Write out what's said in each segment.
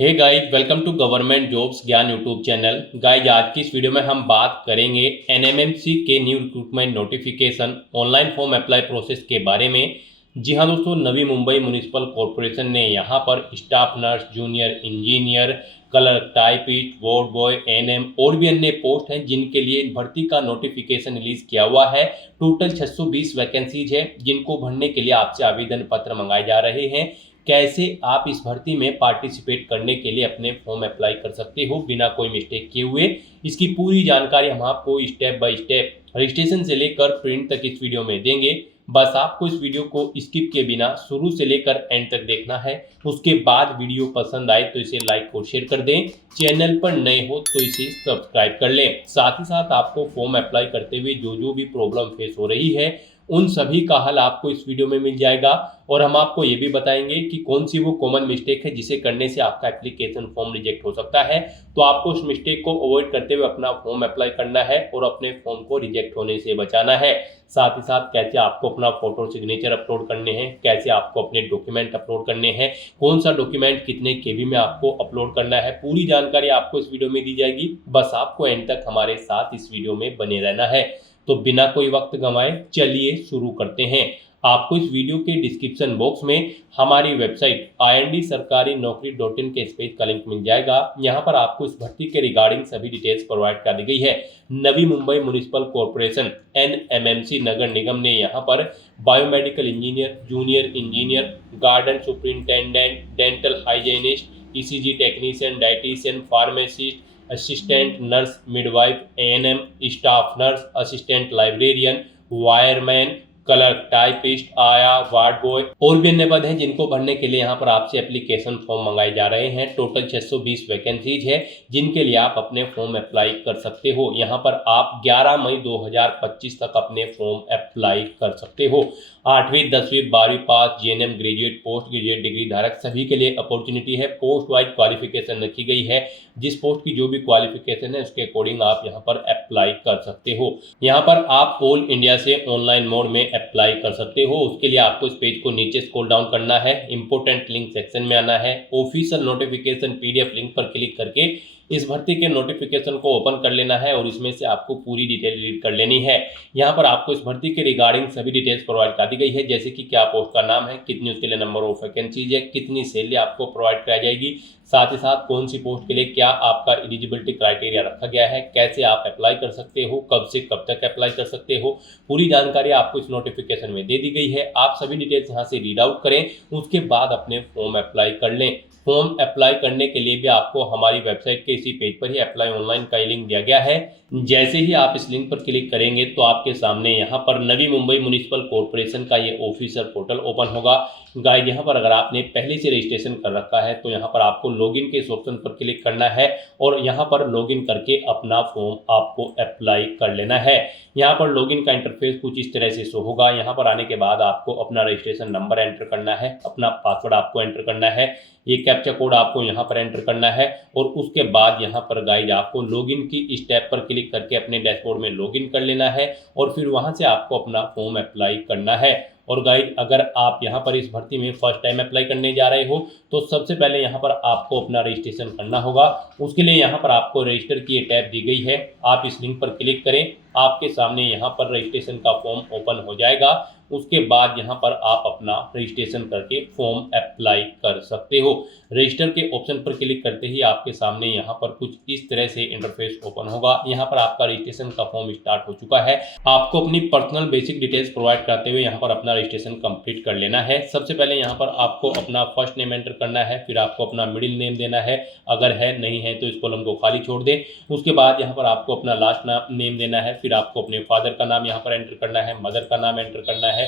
Hey guys, welcome to government jobs ज्ञान YouTube channel. Guys, आज की इस वीडियो में हम बात करेंगे एनएमएमसी के new recruitment notification online form apply process के बारे में। जी हाँ दोस्तों, नवी मुंबई म्यूनिसिपल कॉरपोरेशन ने यहाँ पर staff nurse, junior engineer, clerk, typist, ward boy, ANM और भी अन्य पोस्ट हैं जिनके लिए भर्ती का नोटिफिकेशन रिलीज किया हुआ है। टोटल 620 वैकेंसीज है जिनको भरने के लिए आपसे आवेदन पत्र मंगाए जा रहे हैं। कैसे आप इस भर्ती में पार्टिसिपेट करने के लिए अपने फॉर्म अप्लाई कर सकते हो बिना कोई मिस्टेक किए हुए, इसकी पूरी जानकारी हम आपको स्टेप बाय स्टेप रजिस्ट्रेशन से लेकर प्रिंट तक इस वीडियो में देंगे। बस आपको इस वीडियो को स्किप किए बिना शुरू से लेकर एंड तक देखना है। उसके बाद वीडियो पसंद आए तो इसे लाइक और शेयर कर दें। चैनल पर नए हो तो इसे सब्सक्राइब कर लें। साथ ही साथ आपको फॉर्म अप्लाई करते हुए जो जो भी प्रॉब्लम फेस हो रही है उन सभी का हल आपको इस वीडियो में मिल जाएगा। और हम आपको ये भी बताएंगे कि कौन सी वो कॉमन मिस्टेक है जिसे करने से आपका एप्लीकेशन फॉर्म रिजेक्ट हो सकता है। तो आपको उस मिस्टेक को अवॉइड करते हुए अपना फॉर्म अप्लाई करना है और अपने फॉर्म को रिजेक्ट होने से बचाना है। साथ ही साथ कैसे आपको अपना फोटो सिग्नेचर अपलोड करने हैं, कैसे आपको अपने डॉक्यूमेंट अपलोड करने हैं, कौन सा डॉक्यूमेंट कितने केबी में आपको अपलोड करना है, पूरी जानकारी आपको इस वीडियो में दी जाएगी। बस आपको एंड तक हमारे साथ इस वीडियो में बने रहना है। तो बिना कोई वक्त गंवाए चलिए शुरू करते हैं। आपको इस वीडियो के डिस्क्रिप्शन बॉक्स में हमारी वेबसाइट ind-sarkari-naukri.in के इस पेज का लिंक मिल जाएगा। यहाँ पर आपको इस भर्ती के रिगार्डिंग सभी डिटेल्स प्रोवाइड कर दी गई है। Navi Mumbai municipal corporation NMMC नगर निगम ने यहाँ पर biomedical engineer, junior engineer, garden superintendent, dental hygienist, ECG technician, dietitian, pharmacist, assistant nurse, midwife, ANM, staff nurse, assistant librarian, wireman, clerk, typist, आया, वार्ड बॉय और भी अन्य पद हैं जिनको भरने के लिए यहाँ पर आपसे एप्लीकेशन फॉर्म मंगाए जा रहे हैं। टोटल 620 वैकेंसीज है जिनके लिए आप अपने फॉर्म अप्लाई कर सकते हो। यहाँ पर आप 11 मई 2025 तक अपने फॉर्म अप्लाई कर सकते हो। 8वीं, 10वीं, 12वीं pass, GNM, graduate, post graduate degree धारक सभी के लिए अपॉर्चुनिटी है। पोस्ट वाइज क्वालिफिकेशन रखी गई है। जिस पोस्ट की जो भी क्वालिफिकेशन है उसके अकॉर्डिंग आप यहाँ पर अप्लाई कर सकते हो। यहाँ पर आप ऑल इंडिया से ऑनलाइन मोड में अप्लाई कर सकते हो। उसके लिए आपको इस पेज को नीचे स्क्रॉल डाउन करना है, इंपोर्टेंट लिंक सेक्शन में आना है, ऑफिशियल नोटिफिकेशन पीडीएफ लिंक पर क्लिक करके इस भर्ती के नोटिफिकेशन को ओपन कर लेना है और इसमें से आपको पूरी डिटेल रीड कर लेनी है। यहाँ पर आपको इस भर्ती के रिगार्डिंग सभी डिटेल्स प्रोवाइड कर दी गई है, जैसे कि क्या पोस्ट का नाम है, कितनी उसके लिए नंबर ऑफ वैकेंसीज है, कितनी सैलरी आपको प्रोवाइड कराई जाएगी, साथ ही साथ कौन सी पोस्ट के लिए क्या आपका एलिजिबिलिटी क्राइटेरिया रखा गया है, कैसे आप अप्लाई कर सकते हो, कब से कब तक अप्लाई कर सकते हो, पूरी जानकारी आपको इस नोटिफिकेशन में दे दी गई है। आप सभी डिटेल्स यहाँ से रीड आउट करें, उसके बाद अपने फॉर्म अप्लाई कर लें। फॉर्म अप्लाई करने के लिए भी आपको हमारी वेबसाइट के इसी पेज पर ही अप्लाई ऑनलाइन का लिंक दिया गया है। जैसे ही आप इस लिंक पर क्लिक करेंगे तो आपके सामने यहाँ पर नवी मुंबई म्यूनिसिपल कॉरपोरेशन का ये ऑफिशियल पोर्टल ओपन होगा। गाइस, यहाँ पर अगर आपने पहले से रजिस्ट्रेशन कर रखा है तो यहाँ पर आपको लॉगिन के इस ऑप्शन पर क्लिक करना है और यहाँ पर लॉगिन करके अपना फॉर्म आपको अप्लाई कर लेना है। यहाँ पर लॉगिन का इंटरफेस कुछ इस तरह से शो होगा। यहाँ पर आने के बाद आपको अपना रजिस्ट्रेशन नंबर एंटर करना है, अपना पासवर्ड आपको एंटर करना है, ये कैप्चा कोड आपको यहाँ पर एंटर करना है और उसके बाद यहाँ पर गाइस आपको लॉगिन की स्टेप पर क्लिक करके अपने डैशबोर्ड में लॉगिन कर लेना है और फिर वहाँ से आपको अपना फॉर्म अप्लाई करना है। और गाइस, अगर आप यहाँ पर इस भर्ती में फर्स्ट टाइम अप्लाई करने जा रहे हो तो सबसे पहले यहाँ पर आपको अपना रजिस्ट्रेशन करना होगा। उसके लिए यहाँ पर आपको रजिस्टर की ये टैब दी गई है, आप इस लिंक पर क्लिक करें, आपके सामने यहाँ पर रजिस्ट्रेशन का फॉर्म ओपन हो जाएगा। उसके बाद यहाँ पर आप अपना रजिस्ट्रेशन करके फॉर्म अप्लाई कर सकते हो। रजिस्टर के ऑप्शन पर क्लिक करते ही आपके सामने यहाँ पर कुछ इस तरह से इंटरफेस ओपन होगा। यहाँ पर आपका रजिस्ट्रेशन का फॉर्म स्टार्ट हो चुका है। आपको अपनी पर्सनल बेसिक डिटेल्स प्रोवाइड करते हुए यहाँ पर अपना रजिस्ट्रेशन कंप्लीट कर लेना है। सबसे पहले यहाँ पर आपको अपना फर्स्ट नेम एंटर करना है, फिर आपको अपना मिडिल नेम देना है, अगर है नहीं है तो इस कॉलम को खाली छोड़ दें। उसके बाद यहाँ पर आपको अपना लास्ट नेम देना है, फिर आपको अपने फादर का नाम यहाँ पर एंटर करना है, मदर का नाम एंटर करना है।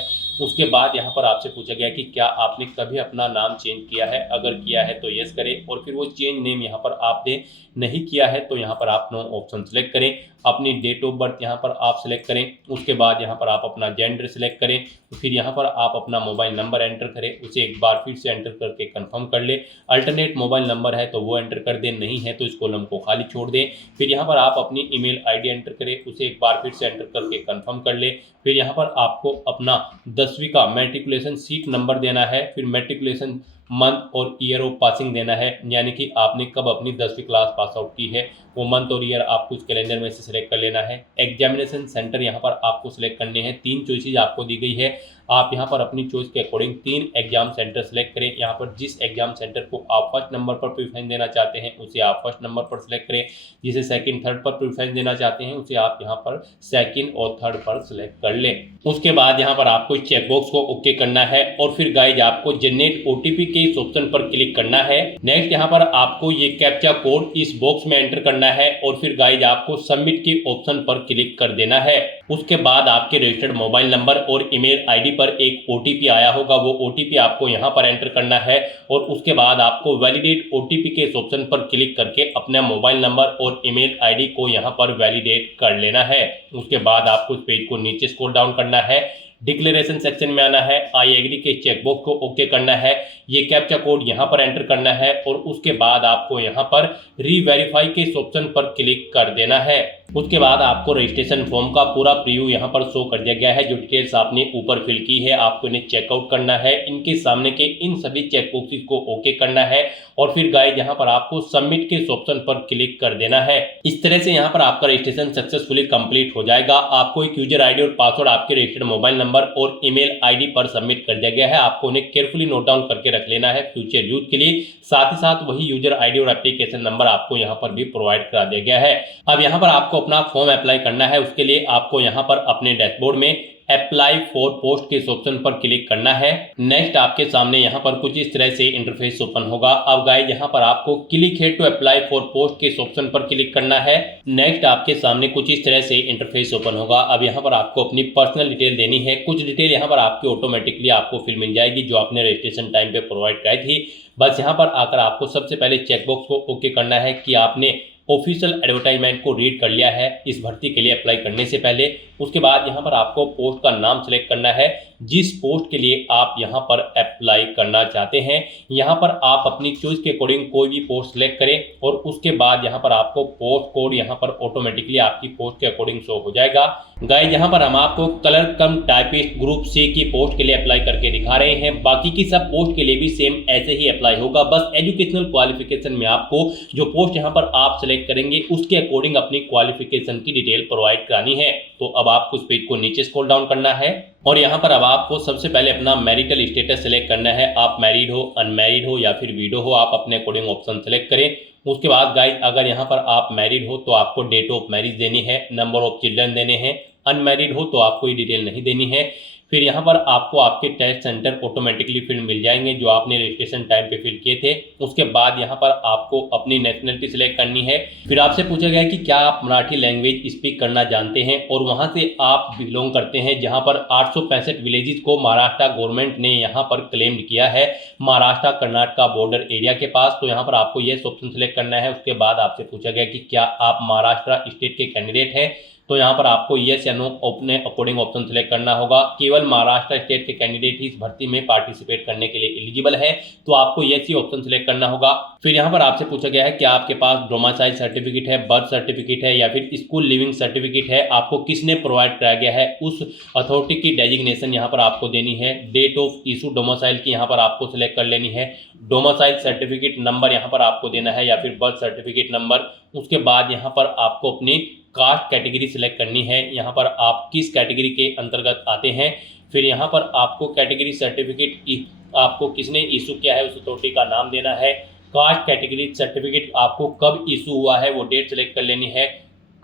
उसके बाद यहाँ पर आपसे पूछा गया कि क्या आपने कभी अपना नाम चेंज किया है, अगर किया है तो यस करें और फिर वो चेंज नेम यहाँ पर आपने नहीं किया है तो यहाँ पर आप नो ऑप्शन सेलेक्ट करें। अपनी डेट ऑफ बर्थ यहाँ पर आप सेलेक्ट करें। उसके बाद यहाँ पर आप अपना जेंडर सेलेक्ट करें, फिर यहाँ पर आप अपना मोबाइल नंबर एंटर करें, उसे एक बार फिर से एंटर करके कंफर्म कर ले। अल्टरनेट मोबाइल नंबर है तो वो एंटर कर दें, नहीं है तो इस कॉलम को खाली छोड़ दें। फिर यहाँ पर आप अपनी ईमेल आईडी एंटर करें, उसे एक बार फिर से एंटर करके कंफर्म कर ले। फिर यहाँ पर आपको अपना 10वीं का मैट्रिकुलेशन सीट नंबर देना है, फिर मैट्रिकुलेशन मंथ और ईयर ऑफ पासिंग देना है, यानी कि आपने कब अपनी 10वीं क्लास पास आउट की है, वो मंथ और ईयर आपको इस कैलेंडर में से सिलेक्ट कर लेना है। एग्जामिनेशन सेंटर यहाँ पर आपको सिलेक्ट करने हैं। 3 चॉइसेस आपको दी गई है, आप यहाँ पर अपनी चॉइस के अकॉर्डिंग 3 एग्जाम सेंटर सेलेक्ट करें। यहाँ पर जिस एग्जाम सेंटर को आप फर्स्ट नंबर पर प्रेफरेंस देना चाहते हैं उसे आप फर्स्ट नंबर पर सिलेक्ट करें, जिसे सेकंड थर्ड पर प्रेफरेंस देना चाहते हैं उसे आप यहाँ पर सेकंड और थर्ड पर सिलेक्ट कर लें। उसके बाद यहाँ पर आपको इस चेकबॉक्स को ओके करना है और फिर गाइज आपको जनरेट ओटीपी के इस ऑप्शन पर क्लिक करना है। नेक्स्ट यहाँ पर आपको ये कैप्चा कोड इस बॉक्स में एंटर करना है और फिर गाइज आपको सबमिट के ऑप्शन पर क्लिक कर देना है। उसके बाद आपके रजिस्टर्ड मोबाइल नंबर और ईमेल आईडी पर एक ओटीपी आया होगा, वो ओटीपी आपको यहाँ पर एंटर करना है और उसके बाद आपको वैलिडेट ओटीपी के इस ऑप्शन पर क्लिक करके अपना मोबाइल नंबर और ईमेल आईडी को यहाँ पर वैलिडेट कर लेना है। उसके बाद आपको इस पेज को नीचे स्क्रॉल डाउन करना है, डिक्लेरेशन सेक्शन में आना है, आई एग्री के चेकबॉक्स को ओके करना है, ये कैप्चा कोड यहाँ पर एंटर करना है और उसके बाद आपको यहाँ पर रीवेरीफाई के इस ऑप्शन पर क्लिक कर देना है। उसके बाद आपको रजिस्ट्रेशन फॉर्म का पूरा प्रीव्यू यहाँ पर शो कर दिया गया है। जो डिटेल्स आपने ऊपर फिल की है आपको इन्हें चेकआउट करना है, इनके सामने के इन सभी चेकबॉक्सेस को ओके करना है और फिर गाइस यहाँ पर आपको सबमिट के इस ऑप्शन पर क्लिक कर देना है। इस तरह से यहाँ पर आपका रजिस्ट्रेशन सक्सेसफुली कंप्लीट हो जाएगा। आपको एक यूजर आईडी और पासवर्ड आपके रजिस्टर्ड मोबाइल नंबर और ईमेल आईडी पर सबमिट कर दिया गया है। आपको उन्हें केयरफुली नोट डाउन करके रख लेना है फ्यूचर यूज के लिए। साथ ही साथ वही यूजर आईडी और एप्लीकेशन नंबर आपको यहाँ पर भी प्रोवाइड करा दिया गया है। अब यहाँ पर आपको अपना फॉर्म अप्लाई करना है। उसके लिए आपको यहाँ पर अपने डैशबोर्ड में अप्लाई फॉर पोस्ट के इस ऑप्शन पर क्लिक करना है। नेक्स्ट आपके सामने यहाँ पर कुछ इस तरह से इंटरफेस ओपन होगा। अब गाइस यहाँ पर आपको क्लिक है टू अप्लाई फॉर पोस्ट के इस ऑप्शन पर क्लिक करना है। नेक्स्ट आपके सामने कुछ इस तरह से इंटरफेस ओपन होगा। अब यहाँ पर आपको अपनी पर्सनल डिटेल देनी है। कुछ डिटेल यहाँ पर आपकी ऑटोमेटिकली आपको फिल मिल जाएगी जो आपने रजिस्ट्रेशन टाइम पे प्रोवाइड कराई थी। बस यहाँ पर आकर आपको सबसे पहले चेकबॉक्स को ओके करना है कि आपने ऑफिशियल एडवर्टाइजमेंट को रीड कर लिया है इस भर्ती के लिए अप्लाई करने से पहले। उसके बाद यहाँ पर आपको पोस्ट का नाम सेलेक्ट करना है जिस पोस्ट के लिए आप यहाँ पर अप्लाई करना चाहते हैं। यहाँ पर आप अपनी चॉइस के अकॉर्डिंग कोई भी पोस्ट सेलेक्ट करें और उसके बाद यहाँ पर आपको पोस्ट कोड यहाँ पर ऑटोमेटिकली आपकी पोस्ट के अकॉर्डिंग शो हो जाएगा। गाइस यहाँ पर हम आपको clerk cum typist group C की पोस्ट के लिए अप्लाई करके दिखा रहे हैं। बाकी की सब पोस्ट के लिए भी सेम ऐसे ही अप्लाई होगा। बस एजुकेशनल क्वालिफिकेशन में आपको जो पोस्ट यहाँ पर आप सेलेक्ट करेंगे उसके अकॉर्डिंग अपनी क्वालिफिकेशन की डिटेल प्रोवाइड करानी है। तो अब आपको इस पेज को नीचे स्क्रॉल डाउन करना है और यहाँ पर अब आपको सबसे पहले अपना मैरिटल स्टेटस सेलेक्ट करना है। आप मैरिड हो, अनमैरिड हो या फिर विडो हो, आप अपने अकॉर्डिंग ऑप्शन सेलेक्ट करें। उसके बाद गाइस अगर यहाँ पर आप मैरिड हो तो आपको डेट ऑफ मैरिज देनी है, नंबर ऑफ चिल्ड्रन देने हैं। अनमैरिड हो तो आपको ये डिटेल नहीं देनी है। फिर यहाँ पर आपको आपके टेस्ट सेंटर ऑटोमेटिकली फिल मिल जाएंगे जो आपने रजिस्ट्रेशन टाइम पे फिल किए थे। उसके बाद यहाँ पर आपको अपनी नेशनलिटी सिलेक्ट करनी है। फिर आपसे पूछा गया कि क्या आप मराठी लैंग्वेज स्पीक करना जानते हैं और वहाँ से आप बिलोंग करते हैं जहाँ पर 865 विलेजेस को महाराष्ट्र गवर्नमेंट ने यहाँ पर क्लेम किया है महाराष्ट्र कर्नाटका बॉर्डर एरिया के पास। तो यहाँ पर आपको ये ऑप्शन सेलेक्ट करना है। उसके बाद आपसे पूछा गया कि क्या आप महाराष्ट्र स्टेट के कैंडिडेट हैं, तो यहाँ पर आपको यस या नो अपने अकॉर्डिंग ऑप्शन सेलेक्ट करना होगा। केवल महाराष्ट्र स्टेट के कैंडिडेट ही इस भर्ती में पार्टिसिपेट करने के लिए एलिजिबल है, तो आपको यस ही ऑप्शन सेलेक्ट करना होगा। फिर यहाँ पर आपसे पूछा गया है कि आपके पास डोमिसाइल सर्टिफिकेट है, बर्थ सर्टिफिकेट है या फिर स्कूल लिविंग सर्टिफिकेट है, आपको किसने प्रोवाइड कराया गया है उस अथॉरिटी की डेजिग्नेशन यहाँ पर आपको देनी है। डेट ऑफ इशू डोमिसाइल की यहाँ पर आपको सिलेक्ट कर लेनी है। डोमिसाइल सर्टिफिकेट नंबर यहाँ पर आपको देना है या फिर बर्थ सर्टिफिकेट नंबर। उसके बाद यहाँ पर आपको अपनी कास्ट कैटेगरी सिलेक्ट करनी है, यहाँ पर आप किस कैटेगरी के अंतर्गत आते हैं। फिर यहाँ पर आपको कैटेगरी सर्टिफिकेट आपको किसने इशू किया है उस अथॉरिटी का नाम देना है। कास्ट कैटेगरी सर्टिफिकेट आपको कब इशू हुआ है वो डेट सेलेक्ट कर लेनी है।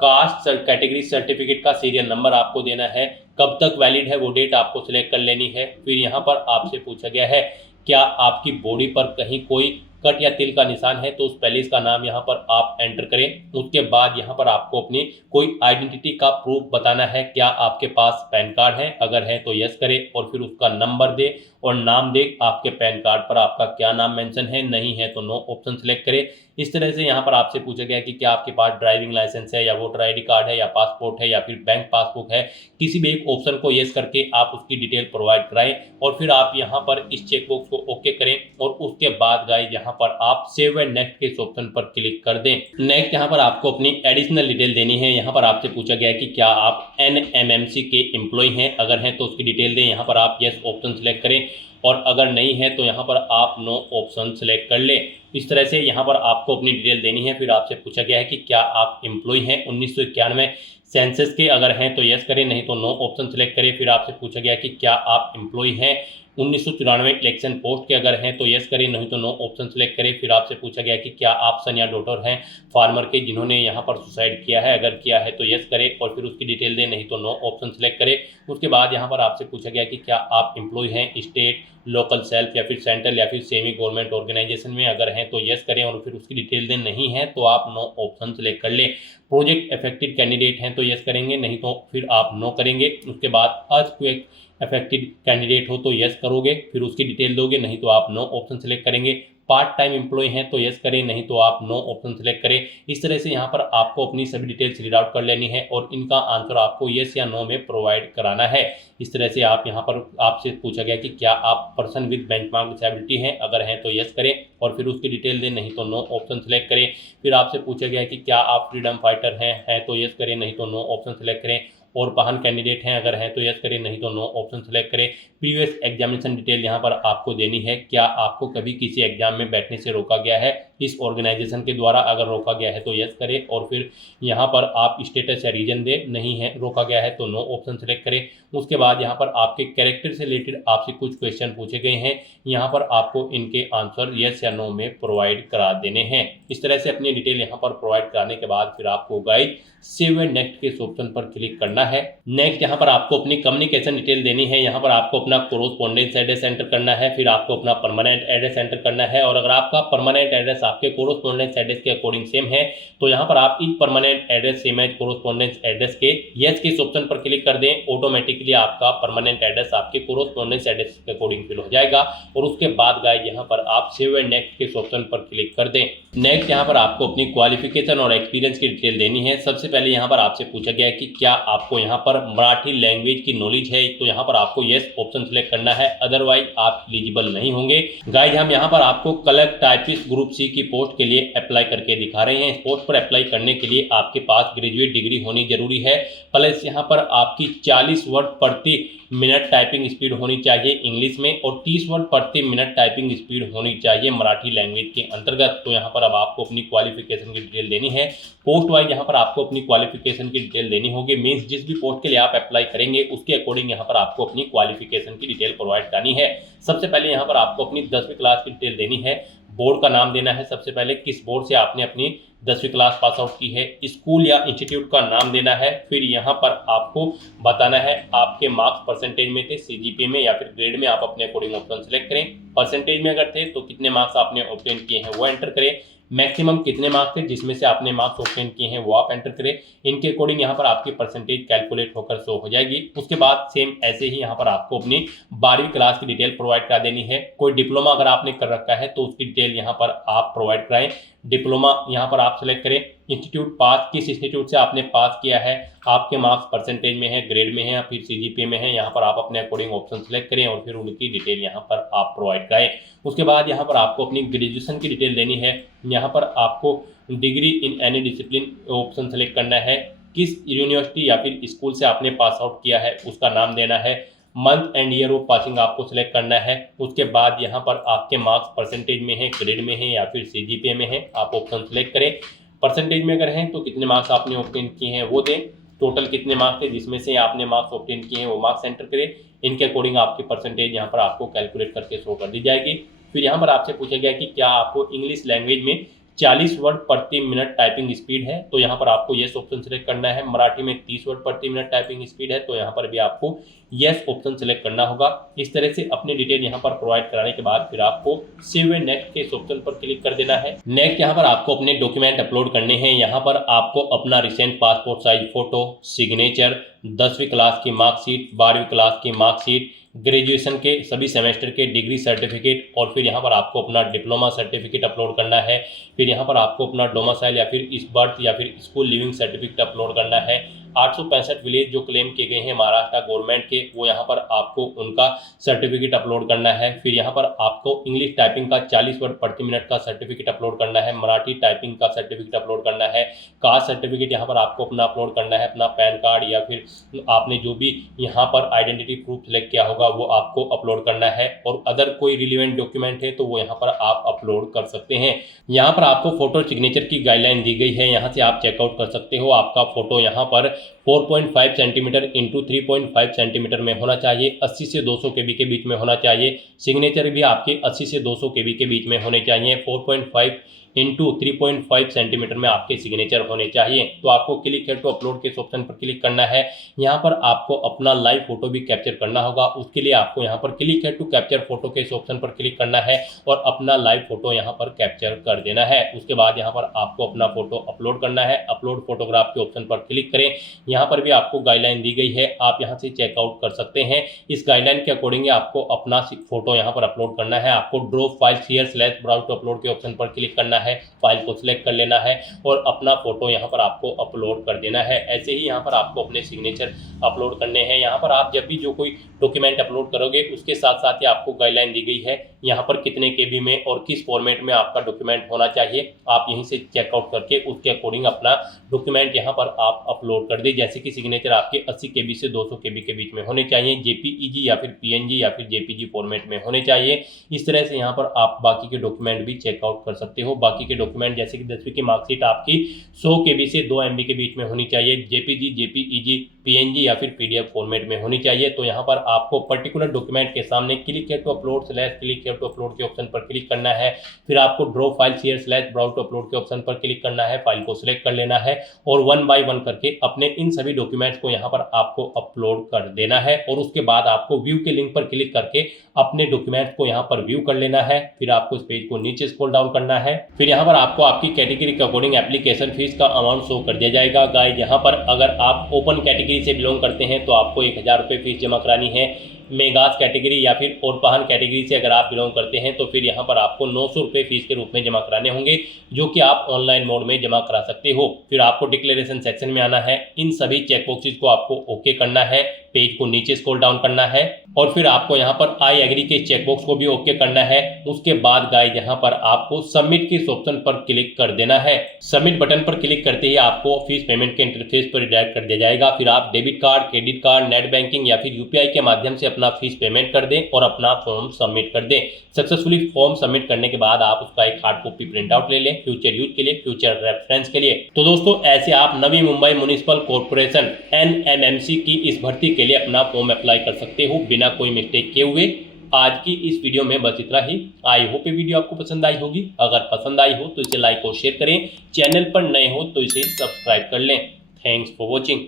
कास्ट कैटेगरी सर्टिफिकेट का सीरियल नंबर आपको देना है, कब तक वैलिड है वो डेट आपको सिलेक्ट कर लेनी है। फिर यहाँ पर आपसे पूछा गया है क्या आपकी बॉडी पर कहीं कोई कट या तिल का निशान है, तो उस पैलेस का नाम यहाँ पर आप एंटर करें। उसके बाद यहाँ पर आपको अपनी कोई आइडेंटिटी का प्रूफ बताना है। क्या आपके पास पैन कार्ड है, अगर है तो यस करें और फिर उसका नंबर दे और नाम दे। आपके पैन कार्ड पर आपका क्या नाम मेंशन है, नहीं है तो नो ऑप्शन सेलेक्ट करें। इस तरह से यहाँ पर आपसे पूछा गया कि क्या आपके पास ड्राइविंग लाइसेंस है या वोटर आईडी कार्ड है या पासपोर्ट है या फिर बैंक पासबुक है। किसी भी एक ऑप्शन को यस करके आप उसकी डिटेल प्रोवाइड कराएं और फिर आप यहाँ पर इस चेकबॉक्स को ओके करें और उसके बाद गाइस यहाँ यहाँ पर आप सेव एंड नेक्स्ट के इस ऑप्शन पर क्लिक कर दें। नेक्स्ट यहाँ पर आपको अपनी एडिशनल डिटेल देनी है। यहाँ पर आपसे पूछा गया है कि क्या आप NMMC के एम्प्लॉय हैं, अगर हैं तो उसकी डिटेल दें। यहाँ पर आप यस ऑप्शन सेलेक्ट करें और अगर नहीं है तो यहाँ पर आप नो ऑप्शन सेलेक्ट कर लें। इस तरह से यहाँ पर आपको अपनी डिटेल देनी है। फिर आपसे पूछा गया है कि क्या आप एम्प्लॉय हैं 1991 सेंसस के, अगर हैं तो यस करें, नहीं तो नो ऑप्शन सेलेक्ट करें। फिर आपसे पूछा गया है कि क्या आप एम्प्लॉय हैं 1994 इलेक्शन पोस्ट के, अगर हैं तो यस करें, नहीं तो नो ऑप्शन सेलेक्ट करें। फिर आपसे पूछा गया है कि क्या आप सन या डॉटर हैं फार्मर के जिन्होंने यहाँ पर सुसाइड किया है, अगर किया है तो यस करें और फिर उसकी डिटेल दें, नहीं तो नो ऑप्शन सेलेक्ट करें। उसके बाद यहाँ पर आपसे पूछा गया कि क्या आप एम्प्लॉय हैं स्टेट, लोकल सेल्फ या फिर सेंट्रल या फिर सेमी गवर्नमेंट ऑर्गेनाइजेशन में, अगर हैं तो यस करें और फिर उसकी डिटेल दें, नहीं है तो आप नो ऑप्शन सेलेक्ट कर लें। प्रोजेक्ट अफेक्टेड कैंडिडेट हैं तो यस करेंगे, नहीं तो फिर आप नो करेंगे। उसके बाद अर्थक्वेक अफेक्टेड कैंडिडेट हो तो यस करोगे, फिर उसकी डिटेल दोगे, नहीं तो आप नो ऑप्शन सेलेक्ट करेंगे। पार्ट टाइम एम्प्लॉय हैं तो यस करें, नहीं तो आप नो ऑप्शन सेलेक्ट करें। इस तरह से यहाँ पर आपको अपनी सभी डिटेल्स रीड आउट कर लेनी है और इनका आंसर आपको यस या नो में प्रोवाइड कराना है। इस तरह से आप यहाँ पर आपसे पूछा गया कि क्या आप पर्सन विद बेंचमार्क डिसेबिलिटी हैं, अगर हैं तो यस करें और फिर उसकी डिटेल दें, नहीं तो नो ऑप्शन सेलेक्ट करें। फिर आपसे पूछा गया कि क्या आप फ्रीडम फाइटर हैं तो यस करें, नहीं तो नो ऑप्शन सेलेक्ट करें। और वाहन कैंडिडेट हैं, अगर हैं तो यस करें, नहीं तो नो ऑप्शन सेलेक्ट करें। प्रीवियस एग्जामिनेशन डिटेल यहाँ पर आपको देनी है। क्या आपको कभी किसी एग्जाम में बैठने से रोका गया है इस ऑर्गेनाइजेशन के द्वारा, अगर रोका गया है तो यस करें और फिर यहाँ पर आप स्टेटस या रीजन दें, नहीं है रोका गया है तो नो ऑप्शन सेलेक्ट करें। उसके बाद यहाँ पर आपके कैरेक्टर से रिलेटेड आपसे कुछ क्वेश्चन पूछे गए हैं, यहाँ पर आपको इनके आंसर यस या नो में प्रोवाइड करा देने हैं। इस तरह से अपनी डिटेल यहाँ पर प्रोवाइड कराने के बाद फिर आपको गाइड सेव एंड नेक्स्ट के ऑप्शन पर क्लिक करना है। नेक्स्ट यहाँ पर आपको अपनी कम्युनिकेशन डिटेल देनी है। यहाँ पर आपको अपना कोरोस्पोंडेंस एड्रेस एंटर करना है, फिर आपको अपना परमानेंट एड्रेस एंटर करना है। और अगर आपका परमानेंट एड्रेस आपके कोरोस्पोंडेंस एड्रेस के अकॉर्डिंग सेम है तो यहाँ पर आप इस permanent address same as correspondence address के यस के ऑप्शन पर क्लिक कर दें। ऑटोमेटिकली आपका परमानेंट एड्रेस आपके कोरोस्पोंडेंस एड्रेस के अकॉर्डिंग फिल हो जाएगा और उसके बाद गाइस यहाँ पर आप सेव एंड नेक्स्ट के ऑप्शन पर क्लिक कर दें। नेक्स्ट यहाँ पर आपको अपनी क्वालिफिकेशन और एक्सपीरियंस की डिटेल देनी है। सबसे पहले यहाँ पर आपसे पूछा गया है कि क्या आपको यहाँ पर मराठी लैंग्वेज की नॉलेज है, तो यहाँ पर आपको यस ऑप्शन सेलेक्ट करना है, अदरवाइज आप एलिजिबल नहीं होंगे। गाइस हम यहाँ पर आपको क्लर्क टाइपिस्ट ग्रुप सी की पोस्ट के लिए अप्लाई करके दिखा रहे हैं। इस पोस्ट पर अप्लाई करने के लिए आपके पास ग्रेजुएट डिग्री होनी जरूरी है, प्लस यहाँ पर आपकी 40 वर्ड प्रति मिनट टाइपिंग स्पीड होनी चाहिए इंग्लिश में और 30 वर्ड प्रति मिनट टाइपिंग स्पीड होनी चाहिए मराठी लैंग्वेज के अंतर्गत। तो यहाँ पर अब आपको अपनी क्वालिफिकेशन की डिटेल देनी है। पोस्ट वाइज यहाँ पर आपको अपनी क्वालिफिकेशन की डिटेल देनी होगी। मीन्स जिस भी पोस्ट के लिए आप अप्लाई करेंगे उसके अकॉर्डिंग यहाँ पर आपको अपनी क्वालिफिकेशन की डिटेल प्रोवाइड करनी है। सबसे पहले यहाँ पर आपको अपनी 10वीं क्लास की डिटेल देनी है। बोर्ड का नाम देना है, सबसे पहले किस बोर्ड से आपने अपनी 10वीं क्लास पास आउट की है, स्कूल या इंस्टीट्यूट का नाम देना है। फिर यहाँ पर आपको बताना है आपके मार्क्स परसेंटेज में थे, सीजीपीए में या फिर ग्रेड में, आप अपने अकॉर्डिंग ऑप्शन सेलेक्ट करें। परसेंटेज में अगर थे तो कितने मार्क्स आपने ऑब्टेन किए हैं वो एंटर करें। मैक्सिमम कितने मार्क्स थे जिसमें से आपने मार्क्स ऑब्टेन किए हैं वो आप एंटर करें। इनके अकॉर्डिंग यहाँ पर आपकी परसेंटेज कैलकुलेट होकर शो हो जाएगी। उसके बाद सेम ऐसे ही यहाँ पर आपको अपनी 12वीं क्लास की डिटेल प्रोवाइड करा देनी है। कोई डिप्लोमा अगर आपने कर रखा है तो उसकी डिटेल यहाँ पर आप प्रोवाइड कराएं। डिप्लोमा यहाँ पर आप सेलेक्ट करें। इंस्टीट्यूट पास, किस इंस्टीट्यूट से आपने पास किया है, आपके मार्क्स परसेंटेज में है, ग्रेड में है या फिर सीजीपीए में है, यहाँ पर आप अपने अकॉर्डिंग ऑप्शन सेलेक्ट करें और फिर उनकी डिटेल यहाँ पर आप प्रोवाइड कराएं। उसके बाद यहाँ पर आपको अपनी ग्रेजुएशन की डिटेल देनी है। यहाँ पर आपको degree in any discipline option select करना है। किस यूनिवर्सिटी या फिर स्कूल से आपने पास आउट किया है उसका नाम देना है। Month and year of passing आपको सेलेक्ट करना है। उसके बाद यहाँ पर आपके मार्क्स परसेंटेज में है, ग्रेड में है या फिर सीजीपीए में है, आप ऑप्शन सेलेक्ट करें। परसेंटेज में अगर हैं तो कितने मार्क्स आपने ऑब्टेन किए हैं वो दें। टोटल कितने मार्क्स थे जिसमें से आपने मार्क्स ऑब्टेन किए हैं वो मार्क्स एंटर करें। इनके अकॉर्डिंग आपकी परसेंटेज यहाँ पर आपको कैलकुलेट करके शो कर दी जाएगी। फिर यहाँ पर आपसे पूछा गया कि क्या आपको इंग्लिश लैंग्वेज में 40 वर्ड प्रति मिनट टाइपिंग स्पीड है, तो यहाँ पर आपको यस ऑप्शन सेलेक्ट करना है। मराठी में 30 वर्ड प्रति मिनट टाइपिंग स्पीड है तो यहाँ पर भी आपको यस ऑप्शन सेलेक्ट करना होगा। इस तरह से अपनी डिटेल यहाँ पर प्रोवाइड कराने के बाद फिर आपको सेव एंड नेक्स्ट के इस ऑप्शन पर क्लिक कर देना है। नेक्स्ट यहाँ पर आपको अपने डॉक्यूमेंट अपलोड करने हैं। यहाँ पर आपको अपना recent passport size photo, signature, 10वीं क्लास की मार्कशीट, 12वीं क्लास की मार्कशीट, ग्रेजुएशन के सभी सेमेस्टर के डिग्री सर्टिफिकेट और फिर यहाँ पर आपको अपना डिप्लोमा सर्टिफिकेट अपलोड करना है। फिर यहाँ पर आपको अपना डोमिसाइल या फिर इस बर्थ या फिर स्कूल लिविंग सर्टिफिकेट अपलोड करना है। 865 विलेज जो क्लेम किए गए हैं महाराष्ट्र गवर्नमेंट के, वो यहाँ पर आपको उनका सर्टिफिकेट अपलोड करना है। फिर यहाँ पर आपको इंग्लिश टाइपिंग का 40 वर्ड प्रति मिनट का सर्टिफिकेट अपलोड करना है, मराठी टाइपिंग का सर्टिफिकेट अपलोड करना है, कास्ट सर्टिफिकेट यहाँ पर आपको अपना अपलोड करना है, अपना पैन कार्ड या फिर आपने जो भी यहाँ पर आइडेंटिटी प्रूफ सिलेक्ट किया होगा वो आपको अपलोड करना है। और अदर कोई रिलीवेंट डॉक्यूमेंट है तो वो यहाँ पर आप अपलोड कर सकते हैं। यहाँ पर आपको फोटो सिग्नेचर की गाइडलाइन दी गई है, यहाँ से आप चेकआउट कर सकते हो। आपका फोटो यहाँ पर 4.5 सेंटीमीटर इंटू 3.5 सेंटीमीटर में होना चाहिए, 80 से 200 केबी के बीच में होना चाहिए। सिग्नेचर भी आपके 80 से 200 केबी के बीच में होने चाहिए। 4.5 इंटू 3.5 सेंटीमीटर में आपके सिग्नेचर होने चाहिए। तो आपको क्लिक हियर टू अपलोड के इस ऑप्शन पर क्लिक करना है। यहाँ पर आपको अपना लाइव फोटो भी कैप्चर करना होगा। उसके लिए आपको यहाँ पर click here to capture photo के इस ऑप्शन पर क्लिक करना है और अपना लाइव फोटो यहाँ पर कैप्चर कर देना है। उसके बाद यहाँ पर आपको अपना फोटो अपलोड करना है। अपलोड फोटोग्राफ के ऑप्शन पर क्लिक करें। यहाँ पर भी आपको गाइडलाइन दी गई है, आप यहाँ से चेकआउट कर सकते हैं। इस गाइडलाइन के अकॉर्डिंग आपको अपना फोटो यहाँ पर अपलोड करना है। आपको drop file here browse to upload के ऑप्शन पर क्लिक करना है, फाइल को सिलेक्ट कर लेना है और अपना फोटो यहाँ पर आपको अपलोड कर देना है। ऐसे ही यहाँ पर आपको अपने सिग्नेचर अपलोड करने हैं। यहाँ पर आप जब भी जो कोई डॉक्यूमेंट अपलोड करोगे उसके साथ साथ ही आपको गाइडलाइन दी गई है यहाँ पर कितने केबी में और किस फॉर्मेट में आपका डॉक्यूमेंट होना चाहिए। आप यहीं से चेकआउट करके उसके अकॉर्डिंग अपना डॉक्यूमेंट यहाँ पर आप अपलोड कर दें। जैसे कि सिग्नेचर आपके 80 केबी से 200 केबी के बीच में होने चाहिए, जेपीईजी या फिर पीएनजी या फिर जेपीजी फॉर्मेट में होने चाहिए। इस तरह से यहाँ पर आप बाकी के डॉक्यूमेंट भी चेकआउट कर सकते हो। बाकी के डॉक्यूमेंट जैसे कि 10वीं की मार्कशीट आपकी 100 केबी से 2 MB के बीच में होनी चाहिए, जेपीजी, जेपीईजी, पीएनजी या फिर पीडीएफ फॉर्मेट में होनी चाहिए। तो यहाँ पर आपको पर्टिकुलर डॉक्यूमेंट के सामने click here to upload /click here to upload के ऑप्शन पर क्लिक करना है। फिर आपको drop file here browse to upload के ऑप्शन पर क्लिक करना है, फाइल को सिलेक्ट कर लेना है और 1 बाय 1 करके अपने इन सभी डॉक्यूमेंट्स को यहाँ पर आपको अपलोड कर देना है। और उसके बाद आपको व्यू के लिंक पर क्लिक करके अपने डॉक्यूमेंट्स को यहाँ पर व्यू कर लेना है। फिर आपको इस पेज को नीचे स्क्रॉल डाउन करना है। फिर यहाँ पर आपको आपकी कैटेगरी के अकॉर्डिंग एप्लीकेशन फीस का अमाउंट शो कर दिया जाएगा। गाइस यहाँ पर अगर आप ओपन कैटेगरी से बिलोंग करते हैं तो आपको 1000 रुपये फीस जमा करानी है। मेगास कैटेगरी या फिर और पहन कैटेगरी से अगर आप बिलोंग करते हैं तो फिर यहाँ पर आपको 900 रुपये फीस के रूप में जमा कराने होंगे, जो कि आप ऑनलाइन मोड में जमा करा सकते हो। फिर आपको डिक्लेरेशन सेक्शन में आना है, इन सभी चेकबॉक्सेस को आपको ओके करना है, पेज को नीचे स्क्रॉल डाउन करना है और फिर आपको यहाँ पर आई एग्री के चेकबॉक्स को भी ओके करना है। उसके बाद गाइस यहाँ पर आपको सबमिट के इस ऑप्शन पर क्लिक कर देना है। सबमिट बटन पर क्लिक करते ही आपको फीस पेमेंट के इंटरफेस पर रिडायरेक्ट कर दिया जाएगा। फिर आप debit card, credit card, net banking या फिर यूपीआई के माध्यम से अपना फीस पेमेंट कर दें और अपना फॉर्म सबमिट कर दें। सक्सेसफुली फॉर्म सबमिट करने के बाद आप उसका एक हार्ड कॉपी प्रिंट आउट ले लें फ्यूचर यूज के लिए, फ्यूचर रेफरेंस के लिए। तो दोस्तों ऐसे आप Navi Mumbai municipal corporation NMMC की इस भर्ती के लिए अपना फॉर्म अप्लाई कर सकते हो बिना कोई मिस्टेक किए हुए। आज की इस वीडियो में बस इतना ही। आई होप ये वीडियो आपको पसंद आई होगी। अगर पसंद आई हो तो इसे लाइक और शेयर करें, चैनल पर नए हो तो इसे सब्सक्राइब कर लें। Thanks for watching.